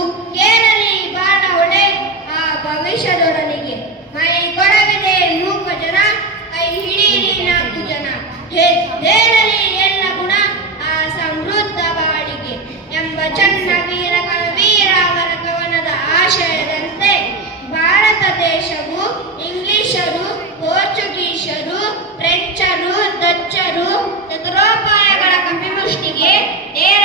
ಉಕ್ಕೇರಲಿ ಬಾಣ ಹೊಡೆ ಆ ಭವಿಷ್ಯದೊಡಲಿಗೆ. ಮೈ ಕೊಡವಿದೆ ಮೂಕ ಜನ, ಕೈ ಹಿಡೀರಿ 4 ಜನ. ಹೇಳಲಿ ಎಲ್ಲ ಗುಣ ಆ ಸಮೃದ್ಧ ಬಾಳಿಗೆ ಎಂಬ ಚನ್ನ ವೀರ ಕಳವೀರ ಅವರ ಕವನದ ಆಶಯದಂತೆ ಭಾರತ ದೇಶವು ಇಂಗ್ಲಿಷರು, ಪೋರ್ಚುಗೀಸರು, ಫ್ರೆಂಚರು, ಡಚ್ಚರು ಚತುರೋಪಾಯಗಳ ಕಪಿಮುಷ್ಟಿಗೆ ನೇರ